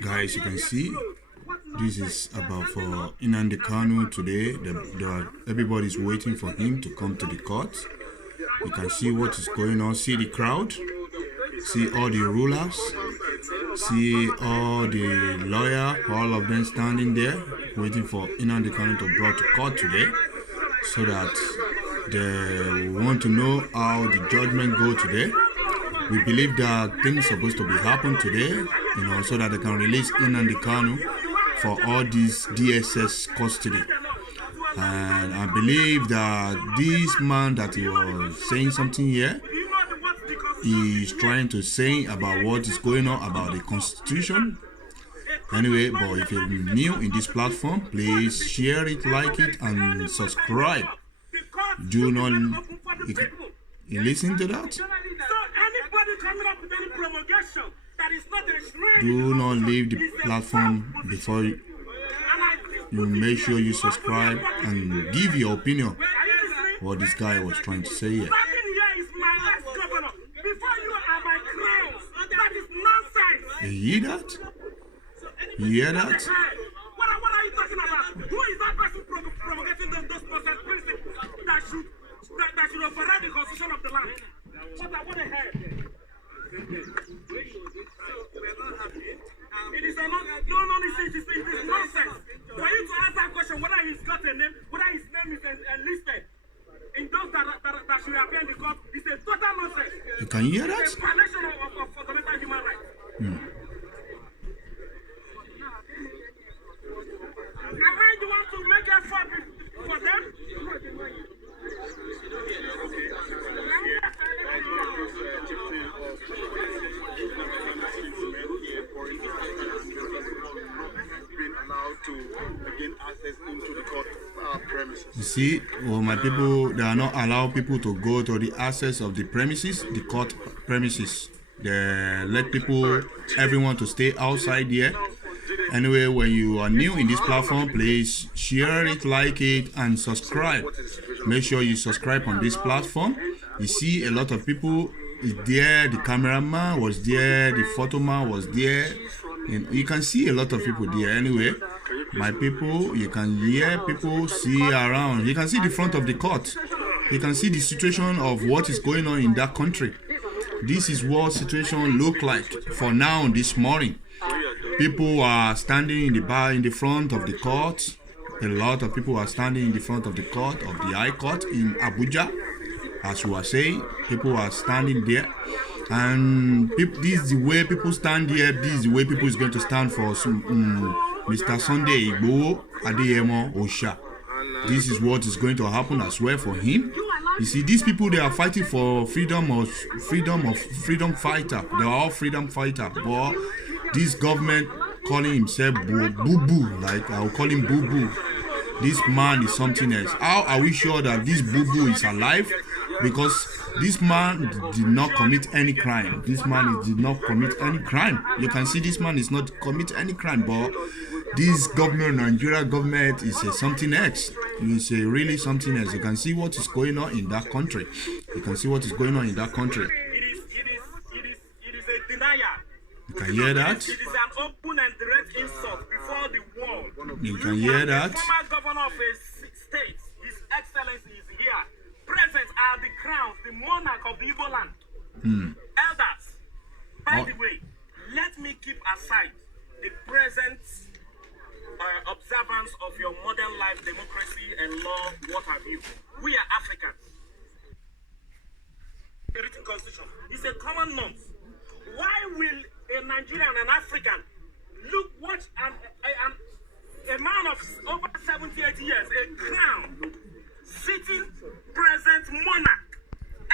Guys, you can see this is about for NNAMDI KANU today. Everybody's waiting for him to come to the court. You can see what is going on. See the crowd. See all the rulers. See all the lawyers. All of them standing there waiting for NNAMDI KANU to be brought to court today, so that they want to know how the judgment go today. We believe that things are supposed to be happen today, so that they can release NNAMDI KANU for all these DSS custody. And I believe that this man that he was saying something here, he is trying to say about what is going on about the Constitution. Anyway, but if you're new in this platform, please share it, like it, and subscribe. Do not listen to that. Do not leave the platform before you make sure you subscribe and give your opinion what this guy was trying to say here. You hear that? You hear that? What are you talking about? Who is that person promulgating those principles that should override the constitution of the land? What the hell? It is no, it is nonsense. For you to ask that question, whether he's got a name, whether his name is listed in those that should appear in the court, it's a total nonsense. You can hear that? It's a violation of fundamental human rights. Am I the one to make effort for them? You see, well, my people, they are not allow people to go to the access of the premises, the court premises. They let people, everyone to stay outside here. Anyway, when you are new in this platform, please share it, like it, and subscribe. Make sure you subscribe on this platform. You see a lot of people is there. The cameraman was there. The photo man was there. You can see a lot of people there. Anyway, my people, you can hear people, see around. You can see the front of the court. You can see the situation of what is going on in that country. This is what situation look like for now this morning. People are standing in the front of the court. A lot of people are standing in the front of the court of the High Court in Abuja. As we are saying, people are standing there. And this is the way people stand here. This is the way people is going to stand for Mr. Sunday Igboho Adeyemo Osha. This is what is going to happen as well for him. You see, these people, they are fighting for freedom fighter. They are all freedom fighter. But this government calling himself Boo-Boo, like I'll call him Boo-Boo. This man is something else. How are we sure that this Boo-Boo is alive? Because this man did not commit any crime. This man did not commit any crime. You can see this man is not commit any crime, but this government, Nigeria government, is something else. It's really something else. You can see what is going on in that country. You can see what is going on in that country. It is a denial. You can hear that? It is an open and direct insult before the world. You can hear that? The former governor of a state, His Excellency, is here. Present are the crowns, the monarch of the Igbo land. Elders, by the way, let me keep aside the present observance of your modern life, democracy and law, what have you. We are Africans. The written constitution is a common norm. Why will a Nigerian and African watch a man of over 70, 80 years, a crown, sitting present monarch,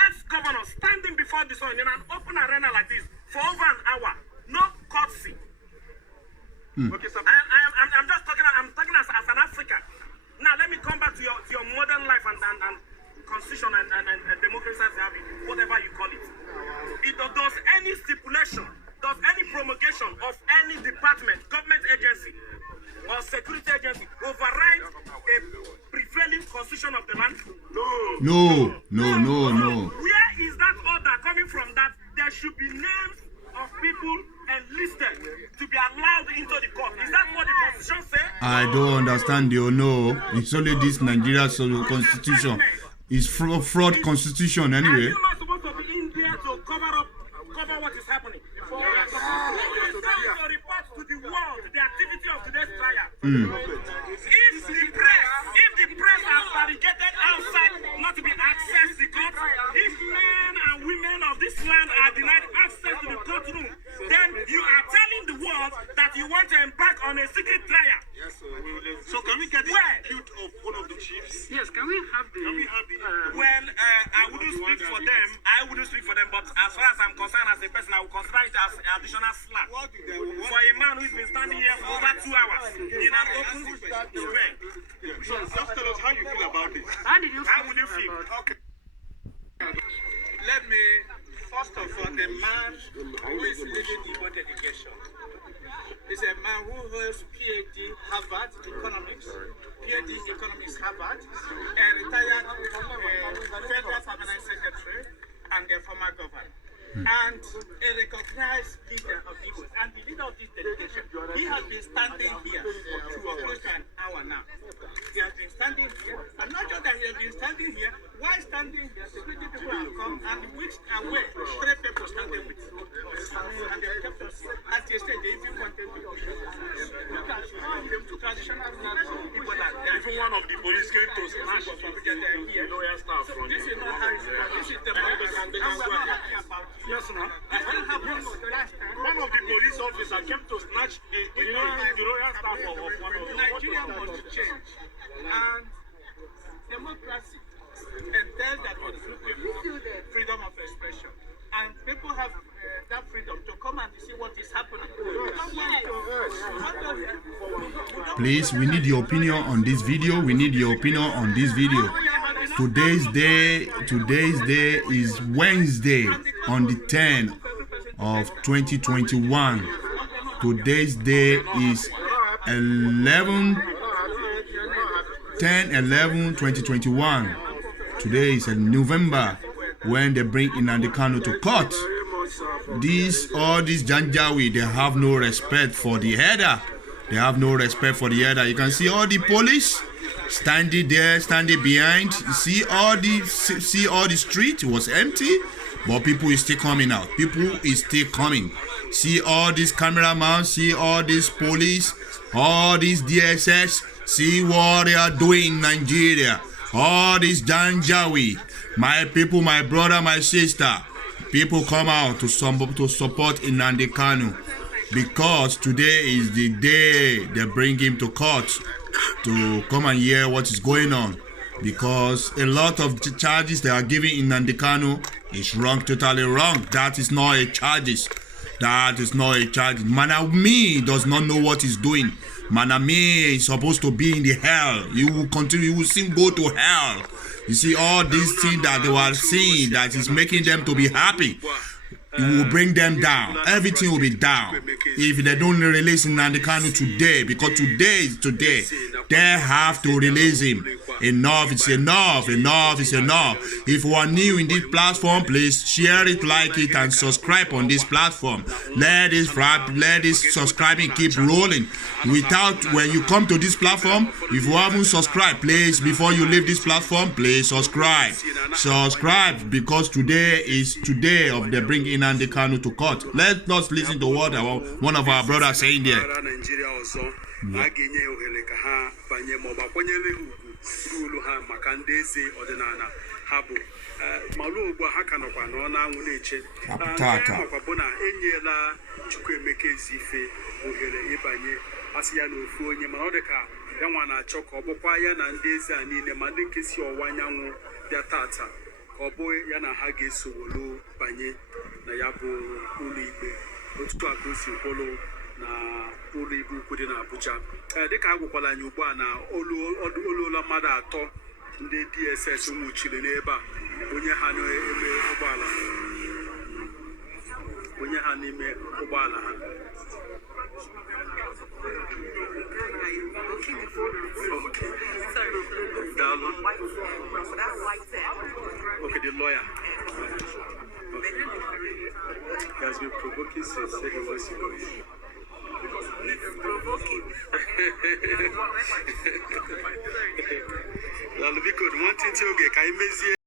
ex-governor, standing before the sun in an open arena like this for over an hour, no courtesy. Okay, so I'm just talking. I'm talking as an African. Now let me come back to your modern life and constitution and democracy, whatever you call it. Does any stipulation, does any promulgation of any department, government agency, or security agency override a prevailing constitution of the land? No. Where is that order coming from that there should be names of people enlisted to be allowed into the court. Is that what the constitution says? I don't understand you. No, it's only this Nigeria constitution. It's fraud constitution anyway. Are you not supposed to be in there to cover what is happening? You are supposed to report to the world the activity of today's trial. If the press are barricaded outside, not to be accessed the court, if men and women of this land are denied access to the courtroom, then you are telling the world that you want to embark on a secret trial. Yes, so can we get the repute of one of the chiefs? Yes, can we have the I wouldn't speak for them. But as far as I'm concerned as a person, I would consider it as additional slap for a man who's been standing here for over 2 hours in an open square. So just tell us how you feel about it. How would you feel? Okay. Let me, first of all, the man who is leading Igbo education is a man who holds PhD Harvard Economics, PhD Economics Harvard, a retired Federal Permanent Secretary, and a former governor. And a recognized leader of Igbo, and the leader of this delegation, he has been standing here for close to an hour now. He has been standing here, and not just that he has been standing here, while standing here, security people have come and whisked away 3 people standing with him. And they kept us here. As they said, they even wanted to look at the traditional people that died. Even one of the police came to smash the lawyer staff from this is not how it's done. This is the moment and we're not talking about. Yes, ma'am. One of the police officers came to snatch the royal staff of one of the Nigeria must change. And democracy entails that we give people freedom of expression. And people have that freedom to come and see what is happening. Please, we need your opinion on this video. We need your opinion on this video. Today's day is Wednesday on the 10th of 2021. Today's day is 10/11/2021. Today is November when they bring NNAMDI Kanu to court. All these Janjawi, they have no respect for the header. They have no respect for the header. You can see all the police standing there, standing behind. You see all the street was empty, but people is still coming out. People is still coming. See all these cameramen, see all these police, all these DSS. See what they are doing in Nigeria. All these Janjawi, my people, my brother, my sister. People come out to support NNAMDI Kanu, because today is the day they bring him to court to come and hear what is going on. Because a lot of the charges they are giving NNAMDI Kanu is wrong, totally wrong. That is not a charges. That is not a charge. Manami does not know what he's doing. Manami is supposed to be in the hell. You will continue. You will soon go to hell. You see all these things that they were seeing that is making them to be happy. It will bring them down. Everything will be down if they don't release NNAMDI Kanu today, because today is today. They have to release him. Enough is enough. Enough is enough. If you are new in this platform, please share it, like it, and subscribe on this platform. Let this subscribing keep rolling. When you come to this platform, if you haven't subscribed, please, before you leave this platform, please subscribe. Subscribe, because today is today of the bringing NNAMDI Kanu to court. Let us listen to what one of our brothers saying there. Obo ya na ha ga-esowolu banye na ya bụ ụlọ ikpe otu aka o si kwolo na ụlọ ikpe ukwu dị na Abuja. Dịka a gwakwala anyị ugbu a na oluola mmadụ 3 ndị DSS nwụchiri n'ebe a, onye ha n'ime ụgbọala ha. Okay. Okay, the lawyer. Okay. has been provoking since he wants to go. Provoking. Now, Lubiko, one thing to get, can you